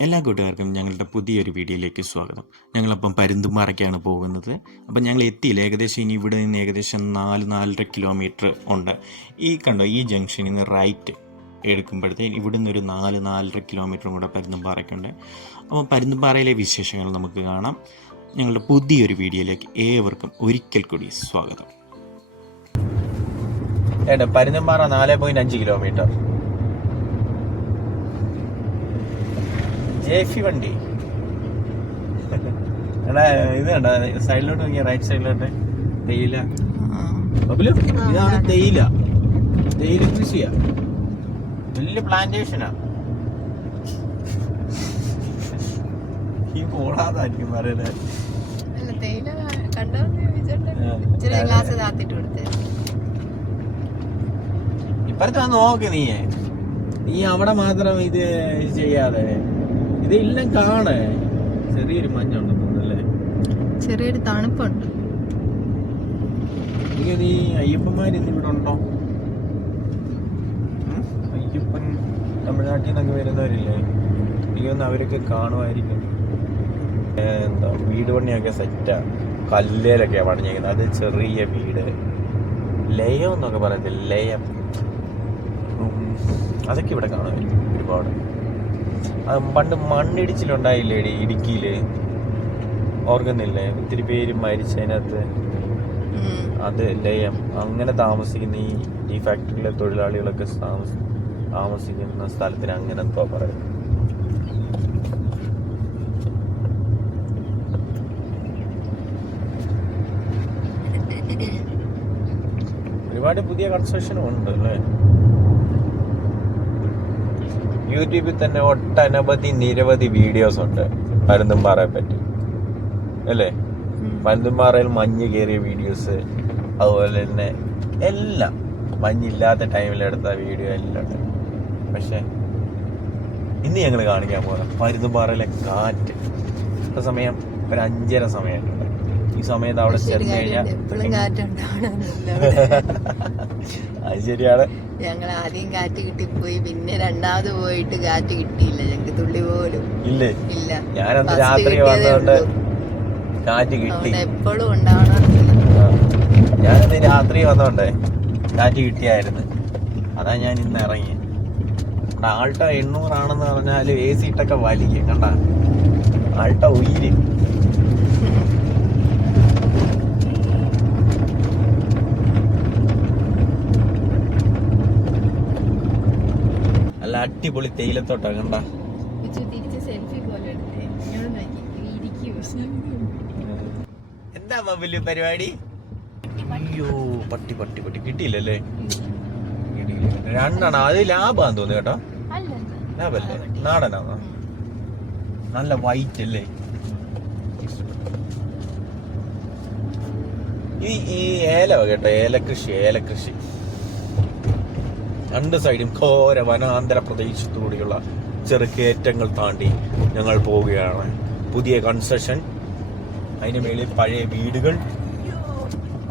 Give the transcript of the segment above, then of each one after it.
എല്ലാ കൂട്ടുകാർക്കും ഞങ്ങളുടെ പുതിയൊരു വീഡിയോയിലേക്ക് സ്വാഗതം. ഞങ്ങളപ്പം പരുന്തുംപാറയ്ക്കാണ് പോകുന്നത്. അപ്പം ഞങ്ങൾ എത്തിയില്ല. ഏകദേശം ഇനി ഇവിടെ നിന്ന് ഏകദേശം നാല് നാലര കിലോമീറ്റർ ഉണ്ട്. ഈ കണ്ടോ ഈ ജംഗ്ഷനിൽ നിന്ന് റൈറ്റ് എടുക്കുമ്പോഴത്തേന് ഇവിടുന്ന് ഒരു നാല് നാലര കിലോമീറ്ററും കൂടെ പരുന്തുംപാറയ്ക്കുണ്ട് അപ്പോൾ പരുന്തുംപാറയിലെ വിശേഷങ്ങൾ നമുക്ക് കാണാം. ഞങ്ങളുടെ പുതിയൊരു വീഡിയോയിലേക്ക് ഏവർക്കും ഒരിക്കൽ കൂടി സ്വാഗതം. ഏട്ടാ പരുന്തുംപാറ നാല് പോയിന്റ് അഞ്ച് കിലോമീറ്റർ ജേഫി വണ്ടി. എടാ ഇത് കണ്ട സൈഡിലോട്ട് നോക്കിയ റൈറ്റ് സൈഡിലോട്ട്. തേയില. ബബിലു ഇതാണ് തേയില. തേയില കൃഷിയാ. വലിയ പ്ലാന്റേഷനാ ഈ പോടാതായിരിക്കും പറയുന്നത് ഇപ്പഴത്തെ നോക്ക് നീ നീ അവിടെ മാത്രം ഇത് ചെയ്യാതെ ഇത് എല്ലാം കാണേ. ചെറിയൊരു മഞ്ഞുണ്ട് തോന്നുന്നല്ലേ? ചെറിയൊരു തണുപ്പുണ്ട്. നീ അയ്യപ്പന്മാർ ഇന്ന് ഇവിടെ ഉണ്ടോ? അയ്യപ്പൻ തമിഴ്നാട്ടിൽ നിന്നൊക്കെ വരുന്നവരില്ലേ? എനിക്കൊന്ന് അവരൊക്കെ കാണുമായിരിക്കും. എന്താ വീട് പണിയൊക്കെ സെറ്റാ കല്ലേലൊക്കെയാണ് പണിഞ്ഞേക്കുന്നത് അത് ചെറിയ വീട്. ലയം എന്നൊക്കെ പറയത്തില്ല? ലയം. അതൊക്കെ ഇവിടെ കാണുമായിരിക്കും ഒരുപാട്. പണ്ട് മണ്ണിടിച്ചിലുണ്ടായില്ലേടി ഇടുക്കിയിൽ. ഓർക്കുന്നില്ലേ? ഒത്തിരി പേര് മരിച്ചതിനകത്ത്. അത് ലയം അങ്ങനെ താമസിക്കുന്ന ഈ ഈ ഫാക്ടറിയിലെ തൊഴിലാളികളൊക്കെ താമസ താമസിക്കുന്ന സ്ഥലത്തിന് അങ്ങനെ എന്തോ പറയുന്നത് ഒരുപാട് പുതിയ കൺസ്ട്രക്ഷനും ഉണ്ട് അല്ലേ? യൂട്യൂബിൽ തന്നെ ഒട്ടനവധി നിരവധി വീഡിയോസ് ഉണ്ട്. പരുന്തുംപാറയെ പറ്റി. അല്ലേ. പരുന്തുംപാറയിൽ മഞ്ഞ് കയറിയ വീഡിയോസ് അതുപോലെ തന്നെ എല്ലാം മഞ്ഞില്ലാത്ത ടൈമിലെടുത്ത വീഡിയോ എല്ലാം ഉണ്ട്. പക്ഷെ ഇന്ന് ഞങ്ങൾ കാണിക്കാൻ പോകുന്നത് പരുന്തുംപാറയിലെ കാറ്റ്. ഇപ്പൊ സമയം ഒരു അഞ്ചര സമയമുണ്ട്. ഈ സമയത്ത് അവിടെ ചെന്ന് കഴിഞ്ഞാൽ അത് ശരിയാണ്. ഞങ്ങൾ ആദ്യം കാറ്റ് കിട്ടിപ്പോയി പിന്നെ രണ്ടാമത് പോയിട്ട് കാറ്റ് കിട്ടിയില്ല. ഞങ്ങൾക്ക് തുള്ളി പോലും ഇല്ലേ? ഇല്ല. ഞാനന്ന് രാത്രി വന്നതുകൊണ്ട് കാറ്റ് കിട്ടി. എപ്പോഴും ഉണ്ടാവണമെന്നില്ല ഞാൻ ഞാനിന്ന് രാത്രി വന്നോണ്ടേ കാറ്റ് കിട്ടിയായിരുന്നു. അതാ ഞാൻ ഇന്ന് ഇറങ്ങി. ആൾട്ട ആൾട്ടോ എണ്ണൂറാണെന്ന് പറഞ്ഞാൽ എ സി ഇട്ടൊക്കെ വലിക്കും കണ്ട? ആൾട്ട ഉയിര്. നല്ല അടിപൊളി തേയിലത്തോട്ടം കണ്ട? എന്താ വലിയ പരിപാടി? അയ്യോ പട്ടി പട്ടി പട്ടി. കിട്ടിയില്ലല്ലേ? രണ്ടാണ് രണ്ടെണ്ണം. അത് ലാഭാന്ന് തോന്നുന്നു കേട്ടോ. ലാഭല്ലേ? നാടനാണോ? നല്ല വൈറ്റ് അല്ലേ? ഈ ഈ ഏല കേട്ടോ. ഏലകൃഷി ഏലകൃഷി. രണ്ട് സൈഡും ഘോര വനാന്തര പ്രദേശത്തുകൂടിയുള്ള ചെറുകയറ്റങ്ങൾ താണ്ടി ഞങ്ങൾ പോവുകയാണ്. പുതിയ കൺസ്ട്രക്ഷൻ അതിന് മേളിൽ പഴയ വീടുകൾ.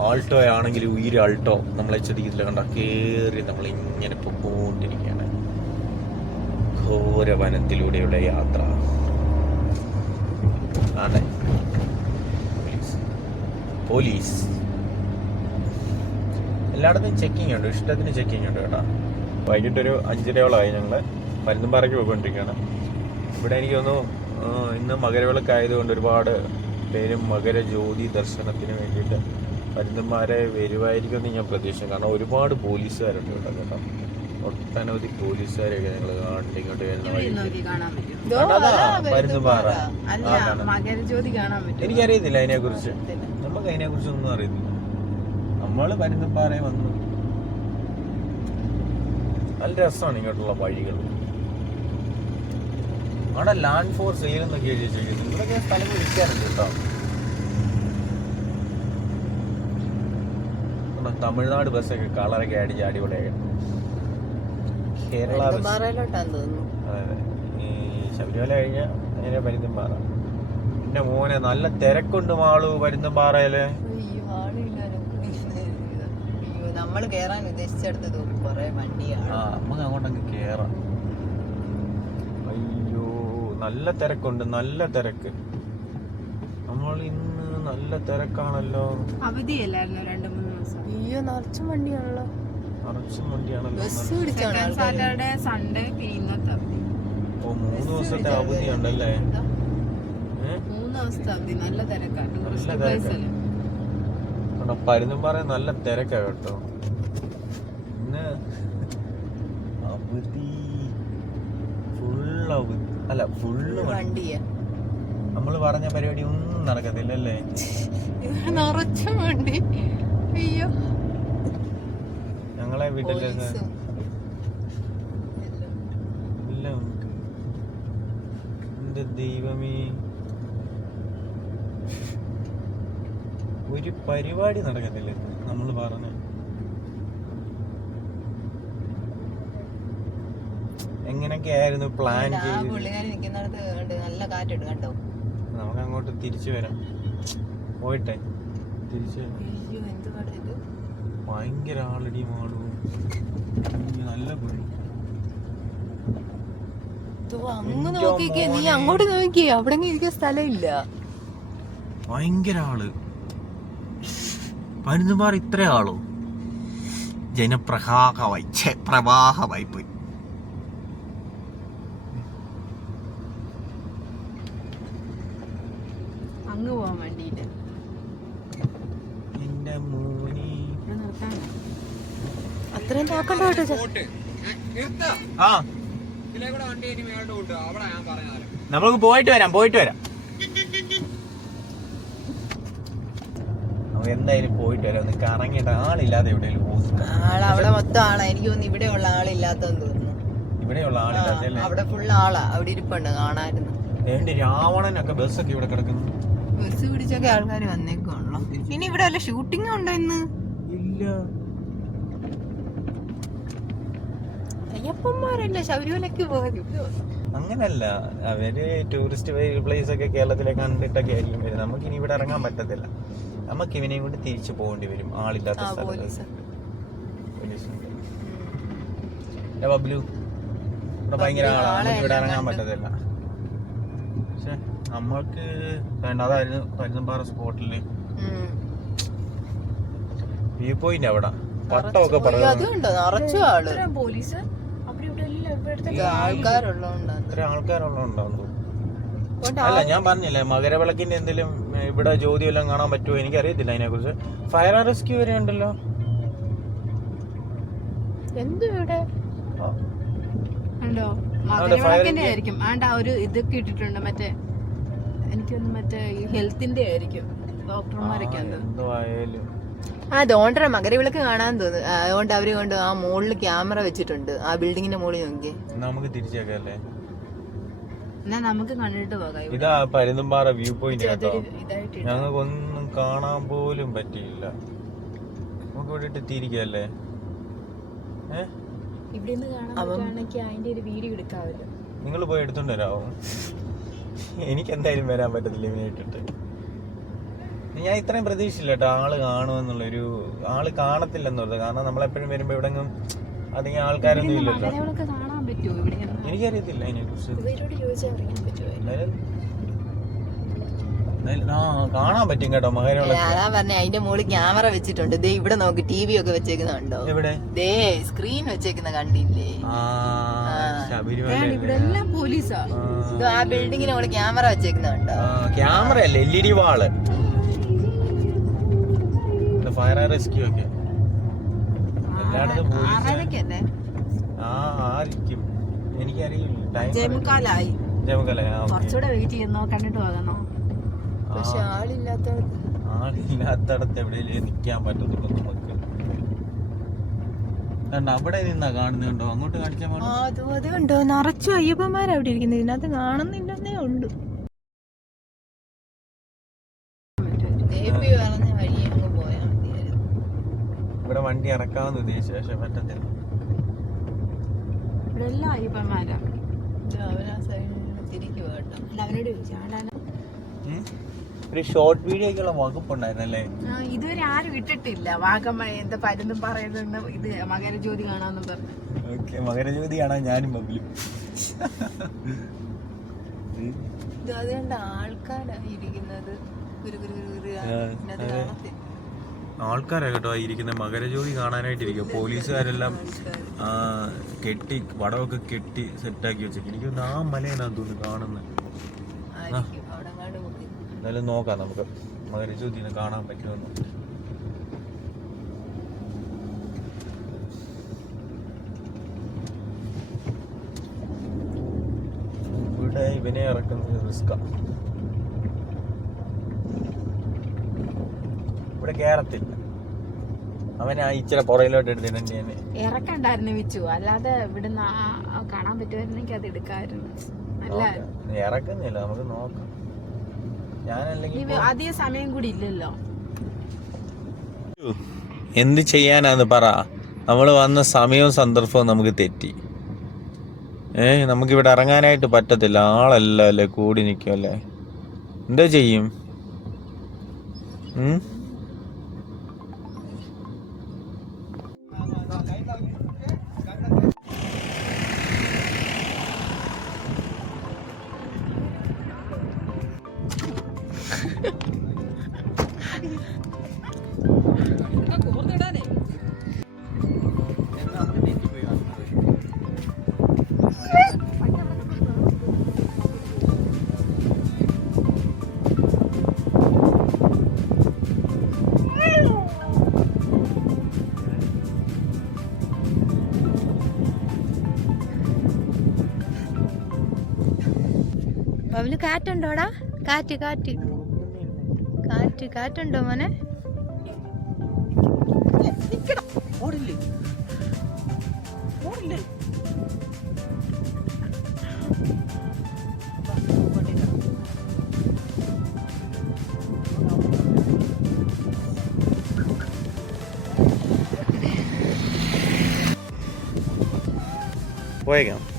ആൾട്ടോ ആണെങ്കിൽ ഉയര് ആൾട്ടോ നമ്മളെ ചെടിയില്ല കണ്ട കയറി നമ്മൾ ഇങ്ങനെ പൊക്കോണ്ടിരിക്കുകയാണ്. ഘോര വനത്തിലൂടെയുള്ള യാത്ര. പോലീസ് എല്ലായിടത്തും ചെക്കിംഗ് ഉണ്ട്. ഇഷ്ടത്തിന് ചെക്കിംഗ് ഉണ്ട് കേട്ടോ. വൈകിട്ടൊരു അഞ്ചരയോളമായി ഞങ്ങൾ മരുന്നുംപാറയ്ക്ക് പോയിക്കൊണ്ടിരിക്കുകയാണ്. ഇവിടെ എനിക്ക് തോന്നുന്നു ഇന്ന് മകരവിളക്ക് ആയതുകൊണ്ട് ഒരുപാട് പേരും മകരജ്യോതി ദർശനത്തിന് വേണ്ടിയിട്ട് പരുന്തുംപാറെ വരുമായിരിക്കും എന്ന് ഞാൻ പ്രതീക്ഷിക്കും കാരണം ഒരുപാട് പോലീസുകാരുണ്ട് ഇവിടെ കേട്ടോ. ഒട്ടനവധി പോലീസുകാരെയൊക്കെ ഞങ്ങൾ കാണുന്നുണ്ട് ഇങ്ങോട്ട് വരുന്ന വഴിക്ക്. കാണാൻ കുറിച്ച് നമുക്ക് അതിനെ കുറിച്ച് ഒന്നും അറിയത്തില്ല. നമ്മൾ മകരജ്യോതി കാണാൻ പറ്റും എനിക്കറിയത്തില്ല അതിനെക്കുറിച്ച് നമുക്ക് അതിനെക്കുറിച്ച് ഒന്നും അറിയത്തില്ല നമ്മൾ പരുന്തുംപാറയെ വന്നു നല്ല രസമാണ് ഇങ്ങോട്ടുള്ള വഴികൾ. അവിടെ ലാൻഡ് ഫോർ സെയിൽ എന്നൊക്കെ എഴുതി വെച്ചിരിക്കുന്നു. ഇവിടെയൊക്കെ സ്ഥലം വിളിക്കാറുണ്ട് കേട്ടോ. തമിഴ്നാട് ബസ്സൊക്കെ കളറൊക്കെ അടിച്ച് അടിപൊളിയായിരുന്നു കേരള ഈ ശബരിമല കഴിഞ്ഞ നേരെ പരുന്തുംപാറ പിന്നെ മോനെ നല്ല തിരക്കുണ്ട് മാളു പരുന്തുംപാറയിൽ അയ്യോ ആളില്ലാതെ അയ്യോ നമ്മൾ കേറാൻ ഉദ്ദേശിച്ചെടുത്ത് കൊറേ വണ്ടിയാണ് ആ നമുക്ക് അങ്ങോട്ടങ്ങ് കേറാം. അയ്യോ നല്ല തിരക്കുണ്ട് നല്ല തിരക്ക്. നമ്മൾ ഇന്ന് നല്ല തിരക്കാണല്ലോ. അവധിയല്ലായിരുന്നു രണ്ട് മൂന്ന് ദിവസം? അയ്യോ നിറച്ചും വണ്ടിയാണല്ലോ. നിറച്ചും വണ്ടിയാണല്ലോ. ബസ് പിടിച്ചാണ് സെക്കൻഡ് ആൾക്കാര്? സാറ്റർഡേ സൺഡേ പിന്നെ ഇന്നത്തെ അവധി. ഓ മൂന്ന് ദിവസത്തെ അവധി ഉണ്ടല്ലേ? ഏഹ് മൂന്ന് ദിവസത്തെ അവധി നല്ല തിരക്കാണ്. ടൂറിസ്റ്റ് നല്ല പ്ലേസ് തിരക്കാ. അല്ലേ? അവിടെ പരുന്നുംപാറ നല്ല തിരക്കാ കേട്ടോ ഇന്ന് അവധി ഫുൾ അവധി അല്ല ഫുള്ള് വണ്ടിയാ. നമ്മൾ പറഞ്ഞ പരിപാടി ഒന്നും നടക്കത്തില്ലല്ലേ? നിറച്ചും വണ്ടി. അയ്യോ. ഞങ്ങളെ ഉണ്ട്. എന്റെ ദൈവമേ. ഒരു പരിപാടി നടക്കത്തില്ല നമ്മൾ പറഞ്ഞ. എങ്ങനെയൊക്കെ ആയിരുന്നു പ്ലാൻ ആ ചെയ്ത്. പുള്ളിക്കാരി നിക്കുന്നിടത്ത് കണ്ട് നല്ല കാറ്റിട്ട് കണ്ടോ? നമുക്ക് അങ്ങോട്ട് തിരിച്ചു വരാം. പോയിട്ടെ. തിരിച്ചു വരാം. അയ്യോ എന്ത് കട ഇത് ഭയങ്കര ആളടി മാളു. നല്ല പുള്ളി അങ്ങ് നോക്കിക്കേ നീ. അങ്ങോട്ട് നോക്കിയേ അവിടെ ഇരിക്കാൻ സ്ഥലമില്ല. ഭയങ്കര ആൾ. പരുന്നുമാർ ഇത്ര ആളോ? ജനപ്രവാഹമായി ഛെ, പ്രവാഹമായി പോയി അങ്ങ് പോവാൻ വേണ്ടിയിട്ട് എന്റെ മോനി ഇവിടെ നിർത്താനോ അത്രയും താക്കണ്ട കേട്ടോ ചെ- ആ. നമുക്ക് പോയിട്ട് വരാം പോയിട്ട് വരാം. എന്തായാലും പോയിട്ട് വരാം. ഒന്ന് കറങ്ങിയിട്ട് ആളില്ലാതെ എവിടെയെങ്കിലും പോകുന്നു. ആൾ അവിടെ മൊത്തം ആളാ. എനിക്ക് തോന്നുന്നു ഇവിടെ ഉള്ള ആളില്ലാത്തെന്ന് തോന്നുന്നു. ഇവിടെയുള്ള അവിടെ ഫുൾ ആളാ. അവിടെ ഇരിപ്പുണ്ട് കാണായിരുന്നു വേണ്ടി രാവണനൊക്കെ ബസ്സൊക്കെ ഇവിടെ കിടക്കുന്നു? ബസ് പിടിച്ചൊക്കെ ആൾക്കാർ വന്നേക്കുള്ളൂ ഇനി ഇവിടെ വല്ല ഷൂട്ടിംഗ് ഉണ്ടോ ഇന്ന്? ഇല്ല. അയ്യപ്പന്മാരല്ലേ ശബരിമലക്ക് പോയത് അങ്ങനല്ല. അവർ ടൂറിസ്റ്റ് പ്ലേസ് ഒക്കെ കേരളത്തിലെ കണ്ടിട്ടൊക്കെ ആയിരിക്കും വരും നമുക്ക് ഇനി ഇവിടെ ഇറങ്ങാൻ പറ്റത്തില്ല. നമുക്ക് ഇവനെയും കൊണ്ട് തിരിച്ചു പോകേണ്ടി വരും. ആളില്ലാത്ത സ്ഥലത്ത്. ബബ്ലു ഇവിടെ ഭയങ്കര ആളാണ് ഇവിടെ ഇറങ്ങാൻ. പറ്റത്തില്ല. പക്ഷെ നമ്മൾക്ക് വേണ്ട. അതായിരുന്നു പരുന്നമ്പാറ സ്പോട്ടിൽ. വ്യൂ പോയിന്റ് അവിടെ. പട്ടമൊക്കെ പറഞ്ഞു അതുണ്ടോ? നിറച്ചു ആൾ. പോലീസ്? അല്ല ഞാൻ പറഞ്ഞില്ലേ മകരവിളക്കിന്റെ എന്തെങ്കിലും ഇവിടെ ജ്യോതി എല്ലാം കാണാൻ പറ്റുമോ എനിക്ക് അറിയത്തില്ല അതിനെ കുറിച്ച് ഫയർ ആൻഡ് റെസ്ക്യൂ വരെ ഉണ്ടല്ലോ. ഉണ്ടോ മകരവിളക്കിന്റെ ആയിരിക്കും. ആണ്ട് ആ ഒരു ഇതൊക്കെ ഇട്ടിട്ടുണ്ട്. മറ്റേ എനിക്കൊന്ന് മറ്റേ ഈ ഹെൽത്തിന്റെ ആയിരിക്കും. ഡോക്ടർമാരൊക്കെ വിളക്ക് ആ ദോണ്ടര മകരവിളക്ക് കാണാൻ തോന്നുന്നു. അതുകൊണ്ട് അവർ കൊണ്ട് ആ മുകളിൽ ക്യാമറ വെച്ചിട്ടുണ്ട്. ആ ബിൽഡിങ്ങിന്റെ മുകളിൽ നോക്കി നമുക്ക് തിരിച്ചേക്കല്ലേ? എന്നാ നമുക്ക് കണ്ടിട്ട് പോകാം ഇതാ പരുന്തുംപാറ വ്യൂ പോയിന്റ് കേട്ടോ. ഞങ്ങൾക്കൊന്നും കാണാൻ പോലും പറ്റിയില്ല. നമുക്ക് ഇവിടെ ഇട്ട് തിരിക്കല്ലേ? നിങ്ങൾ പോയി എടുത്തോണ്ട് വരാമോ എനിക്ക് എന്തായാലും വരാൻ പറ്റത്തില്ല ഇവനെ ഇട്ടിട്ട്. ഞാൻ ഇത്രയും പ്രതീക്ഷിച്ചില്ല കേട്ടോ ആൾ കാണുമെന്നുള്ളൊരു ആൾ കാണത്തില്ലെന്ന് പറഞ്ഞത്. കാരണം നമ്മളെപ്പോഴും വരുമ്പോ ഇവിടെങ്ങും അധികം ആൾക്കാരൊന്നും ഇല്ലല്ലോ. ഇവിടെ? എനിക്കറിയത്തില്ല അതിനെ കുറിച്ച് കാണാൻ പറ്റും കേട്ടോ മകരവിളക്ക് അതാ പറഞ്ഞ അതിന്റെ മുകളിൽ ക്യാമറ വെച്ചിട്ടുണ്ട്. ദേ ഇവിടെ നോക്ക് ടി വി ഒക്കെ വെച്ചേക്കുന്നുണ്ടോ? എവിടെ? ദേ സ്ക്രീൻ വെച്ചേക്കുന്ന കണ്ടില്ലേ? ഇവിടെ ആ. ബിൽഡിങ്ങിന് മുകളിൽ ക്യാമറ വെച്ചേക്കുന്നുണ്ടോ? ക്യാമറ അല്ലേ L E D wall. Fire and rescue ഒക്കെ. എല്ലായിടത്തും ആ ആയിരിക്കും. എനിക്കറിയില്ല. ടൈം ജമുക്കാലായി. കുറച്ചുകൂടെ വെയിറ്റ് ചെയ്യുന്നോ? കണ്ടിട്ട് പോകാന്നോ? പക്ഷെ ആളില്ലാത്തടത്ത്. ആളില്ലാത്തടത്ത് എവിടെയെങ്കിലും നിൽക്കാൻ പറ്റത്തുള്ളൂ നമുക്ക്. കണ്ട അവിടെ നിന്നാ കാണുന്നുണ്ടോ അങ്ങോട്ട് കാണിച്ചാൽ ആ, അത് അത് കണ്ടോ നിറച്ചു അയ്യപ്പന്മാരവിടെ ഇരിക്കുന്നത്. ഇതിനകത്ത് കാണുന്നില്ലെന്നേ ഉള്ളു ദേവി പറഞ്ഞ വഴി അങ്ങ് പോയാൽ മതിയായിരുന്നു ഇവിടെ വണ്ടി ഇറക്കാമെന്ന് ഉദ്ദേശിച്ചു പക്ഷെ പറ്റത്തില്ല. ഇവിടെ എല്ലാം അയ്യപ്പന്മാരാ. ഒരു ഷോർട്ട് വീഡിയോക്കുള്ള വകുപ്പുണ്ടായിരുന്നല്ലേ? ആ, ഇതുവരെ ആരും ഇട്ടിട്ടില്ല. വാഗമ എന്താ പരുന്നും പറയുന്നുണ്ട് ഇത് മകരജ്യോതി കാണാന്ന് പറഞ്ഞു. ഓക്കെ മകരജ്യോതി കാണാൻ ഞാനും ബബ്ലും അതുകൊണ്ട് ആൾക്കാരായിരിക്കുന്നത് ഗുരു ഗുരു ഗുരു ഗുരു ആ, ഇതിനകത്ത് അതെ. കാണത്തില്ല. ആൾക്കാരാ കേട്ടോ ഇരിക്കുന്ന. മകരജ്യോതി കാണാനായിട്ടിരിക്കുക പോലീസുകാരെല്ലാം കെട്ടി വടമൊക്കെ കെട്ടി സെറ്റാക്കി വെച്ചിട്ട് എനിക്ക് തോന്നുന്നു ആ മലയാണ് തോന്നുന്നു കാണുന്നത് എന്നാലും നോക്കാം നമുക്ക്. മകരജ്യോതി കാണാൻ പറ്റുമെന്ന്. ഇവിടെ ഇവനെ ഇറക്കുന്നത് റിസ്ക. ഇവിടെ കേറത്തില്ല. അവനെ ആ ഇച്ചിരി പുറയിലോട്ട് എടുത്തിട്ട് തന്നെ ഇറക്കണ്ടായിരുന്നു വിച്ചു. അല്ലാതെ ഇവിടുന്ന് ആ- കാണാൻ പറ്റുമായിരുന്നെങ്കിൽ അത് എടുക്കാമായിരുന്നു. അല്ല ഇറക്കുന്നില്ല. നമുക്ക് നോക്കാം. ഞാനല്ലെങ്കിൽ അധിക സമയം കൂടി ഇല്ലല്ലോ. എന്ത് ചെയ്യാനാന്ന് പറ. നമ്മൾ വന്ന സമയവും സന്ദർഭവും നമുക്ക് തെറ്റി. ഏ നമുക്കിവിടെ ഇറങ്ങാനായിട്ട് പറ്റത്തില്ല. ആളല്ല അല്ലേ കൂടി നിൽക്കുമല്ലേ എന്താ ചെയ്യും? ഉം? കാറ്റുണ്ടോടാ? കാറ്റ് കാറ്റ്. കാറ്റ് കാറ്റുണ്ടോ മോനെ? പോയേക്കാം.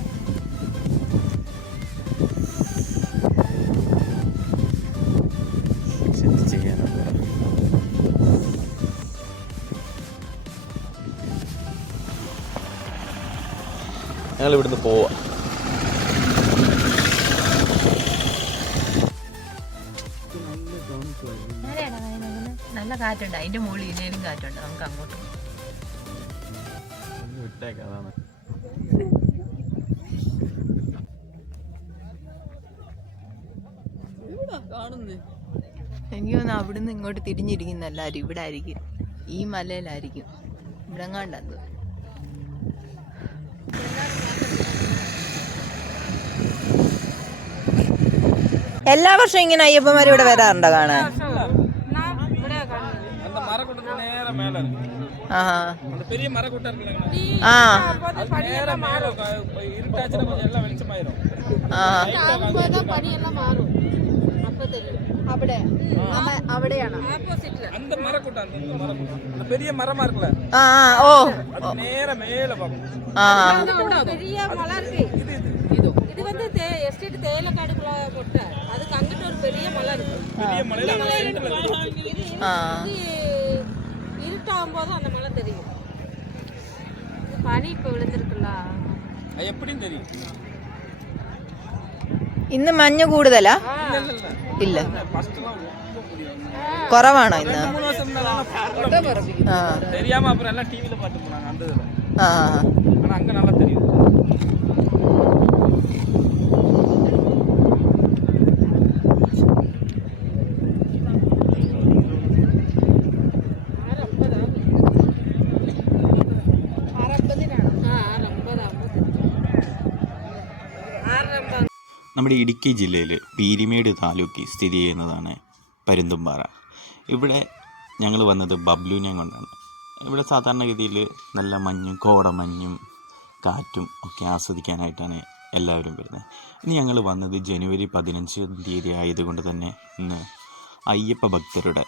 ഞങ്ങൾ ഇവിടുന്ന് പോവാ. നല്ല കാറ്റുണ്ട്. അതിന്റെ മുകളിൽ ഇതിനേലും കാറ്റുണ്ട്. നമുക്ക് അങ്ങോട്ട് വിട്ടേക്കാതാണ് എനിക്ക് തോന്നുന്നു അവിടുന്ന് ഇങ്ങോട്ട് തിരിഞ്ഞിരിക്കുന്നല്ലാരും ഇവിടെ ആയിരിക്കും. ഈ മലയിലായിരിക്കും. ഇവിടെ എല്ലാ വർഷവും ഇങ്ങനെ അയ്യപ്പന്മാർ ഇവിടെ വരാറുണ്ടോ കാണാൻ ஆஹா. பெரிய மரக்கூட்டம் இருக்குல்லங்க ஆ அது நேரா மேல க- இருட்டாச்சுன்னா கொஞ்சம் எல்லாம் வெளிச்சமாயிரும் ആ அந்த மரக்கூட்டம் அந்த இந்த மரக்கூட்டம் அந்த பெரிய மரமா இருக்குல்ல ആ ആ, ഓ அது நேரா மேல பார்க்கணும் ആ பெரிய மலை இருக்கு இது இது வந்து தே- எஸ்டேட் தேயிலக்காடுக்குள்ள பொட்ட அதுக்கு அங்கிட்ட ஒரு பெரிய மலை இருக்கு பெரிய மலையில அங்க சென்டர்ல இருக்கு இது ആ இது இருட்டாகும் போது அந்த மலை தெரியும் இது பனி இப்ப விழுந்திருக்குல்ல அது எப்படின்னு தெரியும் ഇന്ന് മഞ്ഞ് കൂടുതലാ ഇല്ല കുറവാണോ ഇന്ന് மூணு வருஷம் இருந்தாலும் ആ தெரியாம നമ്മുടെ ഇടുക്കി ജില്ലയിൽ പീരിമേട് താലൂക്കിൽ സ്ഥിതി ചെയ്യുന്നതാണ് പരുന്തുംപാറ ഇവിടെ ഞങ്ങൾ വന്നത് ബബ്ലുവിനെ കൊണ്ടാണ്. ഇവിടെ സാധാരണഗതിയിൽ നല്ല മഞ്ഞും കോടമഞ്ഞും കാറ്റും ഒക്കെ ആസ്വദിക്കാനായിട്ടാണ് എല്ലാവരും വരുന്നത്. ഇനി ഞങ്ങൾ വന്നത് ജനുവരി പതിനഞ്ചാം തീയതി ആയതുകൊണ്ട് തന്നെ ഇന്ന് അയ്യപ്പ ഭക്തരുടെ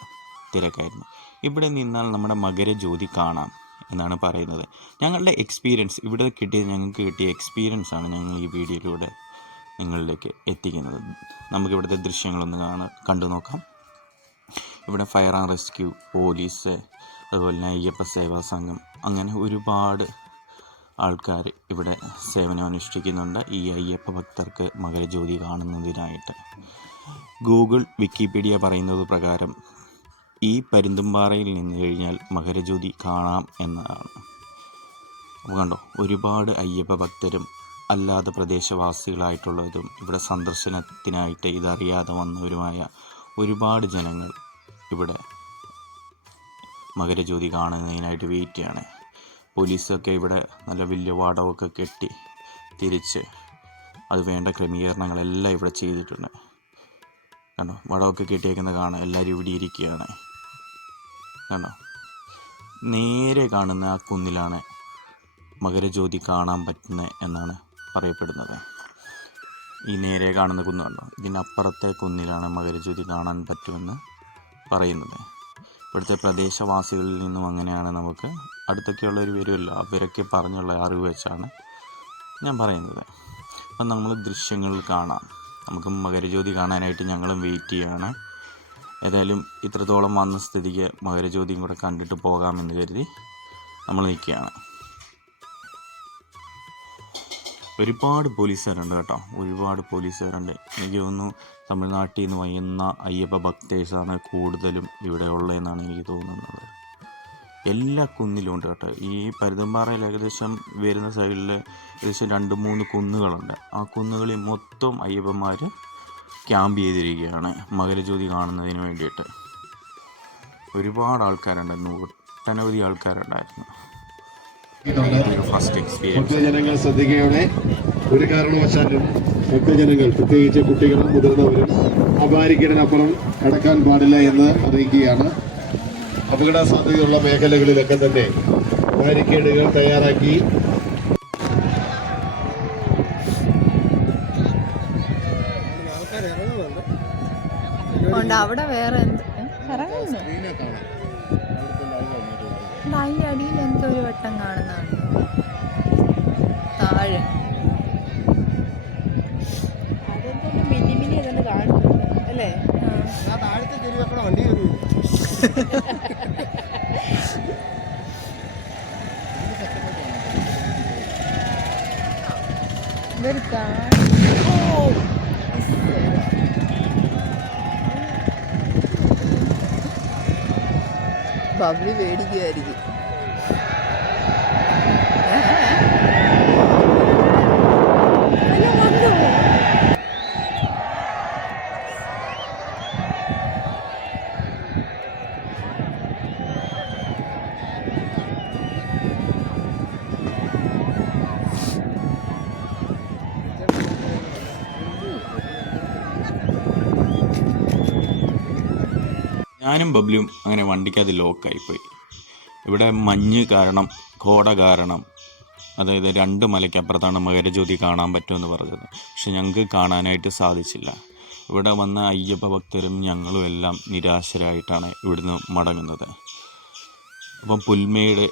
തിരക്കായിരുന്നു. ഇവിടെ നിന്നാൽ നമ്മുടെ മകരജ്യോതി കാണാം എന്നാണ് പറയുന്നത്. ഞങ്ങളുടെ എക്സ്പീരിയൻസ് ഇവിടെ കിട്ടിയ ഞങ്ങൾക്ക് കിട്ടിയ എക്സ്പീരിയൻസ് ആണ് ഞങ്ങൾ ഈ വീഡിയോയിലൂടെ നിങ്ങളിലേക്ക് എത്തിക്കുന്നത്. നമുക്ക് ഇവിടുത്തെ ദൃശ്യങ്ങളൊന്ന് കാണാൻ കണ്ടു നോക്കാം. ഇവിടെ ഫയർ ആൻഡ് റെസ്ക്യൂ പോലീസ് അതുപോലെ തന്നെ അയ്യപ്പ സേവാ സംഘം അങ്ങനെ ഒരുപാട് ആൾക്കാർ ഇവിടെ സേവനം അനുഷ്ഠിക്കുന്നുണ്ട് ഈ അയ്യപ്പ ഭക്തർക്ക് മകരജ്യോതി കാണുന്നതിനായിട്ട്. ഗൂഗിൾ വിക്കിപീഡിയ പറയുന്നത് പ്രകാരം ഈ പരുന്തുംപാറയിൽ നിന്ന് കഴിഞ്ഞാൽ മകരജ്യോതി കാണാം എന്നതാണ്. കണ്ടോ ഒരുപാട് അയ്യപ്പ ഭക്തരും അല്ലാതെ പ്രദേശവാസികളായിട്ടുള്ളതും ഇവിടെ സന്ദർശനത്തിനായിട്ട് ഇതറിയാതെ വന്നവരുമായ ഒരുപാട് ജനങ്ങൾ ഇവിടെ മകരജ്യോതി കാണുന്നതിനായിട്ട് വെയിറ്റ് ചെയ്യാണ് പോലീസൊക്കെ ഇവിടെ നല്ല വലിയ വാടകമൊക്കെ കെട്ടി തിരിച്ച് അത് വേണ്ട ക്രമീകരണങ്ങളെല്ലാം ഇവിടെ ചെയ്തിട്ടുണ്ട്. കണ്ടോ? വടമൊക്കെ കെട്ടിയേക്കുന്ന കാണാം. എല്ലാവരും ഇവിടെ ഇരിക്കുകയാണ്. കണ്ടോ? നേരെ കാണുന്ന ആ കുന്നിലാണ് മകരജ്യോതി കാണാൻ പറ്റുന്നത് എന്നാണ് പറയപ്പെടുന്നത് ഈ നേരെ കാണുന്ന കുന്ന് കണ്ടോ? ഇതിനപ്പുറത്തെ കുന്നിലാണ് മകരജ്യോതി കാണാൻ പറ്റുമെന്ന് പറയുന്നത്. ഇവിടുത്തെ പ്രദേശവാസികളിൽ നിന്നും അങ്ങനെയാണ് നമുക്ക് അടുത്തൊക്കെയുള്ള ഒരു വരുമല്ലോ അവരൊക്കെ പറഞ്ഞുള്ള അറിവ് വെച്ചാണ് ഞാൻ പറയുന്നത്. അപ്പം നമ്മൾ ദൃശ്യങ്ങൾ കാണാം. നമുക്ക് മകരജ്യോതി കാണാനായിട്ട് ഞങ്ങളും വെയിറ്റ് ചെയ്യാണ്. ഏതായാലും ഇത്രത്തോളം വന്ന സ്ഥിതിക്ക് മകരജ്യോതിയും കൂടെ കണ്ടിട്ട് പോകാമെന്ന് കരുതി നമ്മൾ നിൽക്കുകയാണ്. ഒരുപാട് പോലീസുകാരുണ്ട് കേട്ടോ. ഒരുപാട് പോലീസുകാരുണ്ട്. എനിക്ക് തോന്നുന്നു തമിഴ്നാട്ടിൽ നിന്ന് വയ്യുന്ന അയ്യപ്പ ഭക്തേഴ്സാണ് കൂടുതലും ഇവിടെ ഉള്ളതെന്നാണ് എനിക്ക് തോന്നുന്നത്. എല്ലാ കുന്നിലും ഉണ്ട് കേട്ടോ. ഈ പരുതമ്പാറയിൽ ഏകദേശം വരുന്ന സൈഡിൽ ഏകദേശം രണ്ട് മൂന്ന് കുന്നുകളുണ്ട്. ആ കുന്നുകളിൽ മൊത്തം അയ്യപ്പന്മാർ ക്യാമ്പ് ചെയ്തിരിക്കുകയാണ്. മകരജ്യോതി കാണുന്നതിന് വേണ്ടിയിട്ട്. ഒരുപാട് ആൾക്കാരുണ്ടായിരുന്നു ഒട്ടനവധി ആൾക്കാരുണ്ടായിരുന്നു. ഭക്തജനങ്ങൾ ശ്രദ്ധിക്കയോടെ ഒരു കാരണവശാലും ഭക്തജനങ്ങൾ പ്രത്യേകിച്ച് കുട്ടികളും മുതിർന്നവരും അപാരിക്കടിനപ്പുറം കടക്കാൻ പാടില്ല എന്ന് അറിയിക്കുകയാണ്. അപകട സാധ്യതയുള്ള മേഖലകളിലൊക്കെ തന്നെ ബാരിക്കേഡുകൾ തയ്യാറാക്കി. അവിടെ വേറെ എന്ത്? ഇറങ്ങുന്നു അതിന്റെ അടിയിൽ എന്തോ ഒരു വട്ടം കാണുന്നതാണ്. താഴെ. ഓ മിന്നി മിന്നി അതുകൊണ്ട് കാണുന്നുണ്ട് അല്ലേ? ഇതൊരു കാണി ബബ്ലി പേടിക്കുമായിരിക്കും ഞാനും ബബ്ലിയും അങ്ങനെ വണ്ടിക്കത് ലോക്കായിപ്പോയി. ഇവിടെ മഞ്ഞ് കാരണം കോട കാരണം അതായത് രണ്ട് മലയ്ക്കപ്പുറത്താണ് മകരജ്യോതി കാണാൻ പറ്റുമെന്ന് പറഞ്ഞത്. പക്ഷെ ഞങ്ങൾക്ക് കാണാനായിട്ട് സാധിച്ചില്ല. ഇവിടെ വന്ന അയ്യപ്പ ഭക്തരും ഞങ്ങളും എല്ലാം നിരാശരായിട്ടാണ് ഇവിടുന്ന് മടങ്ങുന്നത്. അപ്പം പുൽമേട്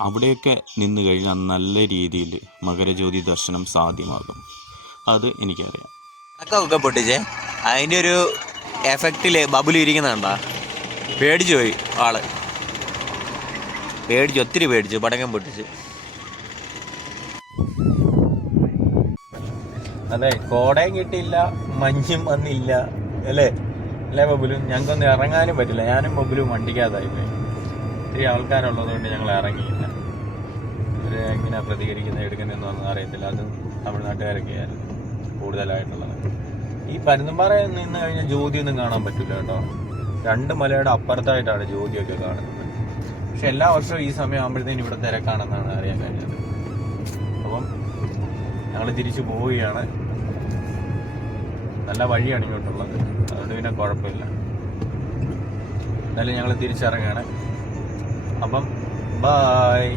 അവിടെയൊക്കെ നിന്ന് കഴിഞ്ഞാൽ നല്ല രീതിയിൽ മകരജ്യോതി ദർശനം സാധ്യമാകും. അത് എനിക്കറിയാം. പൊട്ടിച്ചേ. അതിന്റെ ഒരു എഫക്റ്റിൽ ബബുലിരിക്കുന്നുണ്ടോ പേടിച്ചു പോയി ആൾ. പേടിച്ചു ഒത്തിരി പേടിച്ചു പടങ്ങം പൊട്ടിച്ച്. അതെ കോടയും കിട്ടിയില്ല മഞ്ഞും വന്നില്ല അല്ലേ? അല്ലേ ബബുലും? ഞങ്ങൾക്കൊന്നും ഇറങ്ങാനും പറ്റില്ല. ഞാനും ബബുലും വണ്ടിക്കാതായി പോയി. ആൾക്കാരുള്ളത് കൊണ്ട് ഞങ്ങൾ ഇറങ്ങിയില്ല. ഇവർ എങ്ങനെയാ പ്രതികരിക്കുന്നത് എടുക്കുന്നതെന്നൊന്നും അറിയത്തില്ല. അത് തമിഴ്നാട്ടുകാരൊക്കെയായിരുന്നു കൂടുതലായിട്ടുള്ളത്. ഈ പരുന്തുംപാറയിൽ നിന്ന് കഴിഞ്ഞാൽ ജ്യോതിയൊന്നും കാണാൻ പറ്റില്ല കേട്ടോ. രണ്ട് മലയുടെ അപ്പുറത്തായിട്ടാണ് ജ്യോതിയൊക്കെ കാണുന്നത്. പക്ഷെ എല്ലാ വർഷവും ഈ സമയം ആകുമ്പോഴത്തേനും ഇവിടെ തിരക്കാണെന്നാണ് അറിയാൻ കഴിഞ്ഞത്. അപ്പം ഞങ്ങൾ തിരിച്ചു പോവുകയാണ്. നല്ല വഴിയാണ് ഇങ്ങോട്ടുള്ളത്. അതുകൊണ്ട് പിന്നെ കുഴപ്പമില്ല. എന്നാലും ഞങ്ങൾ തിരിച്ചിറങ്ങുകയാണ് അപ്പം ബായ്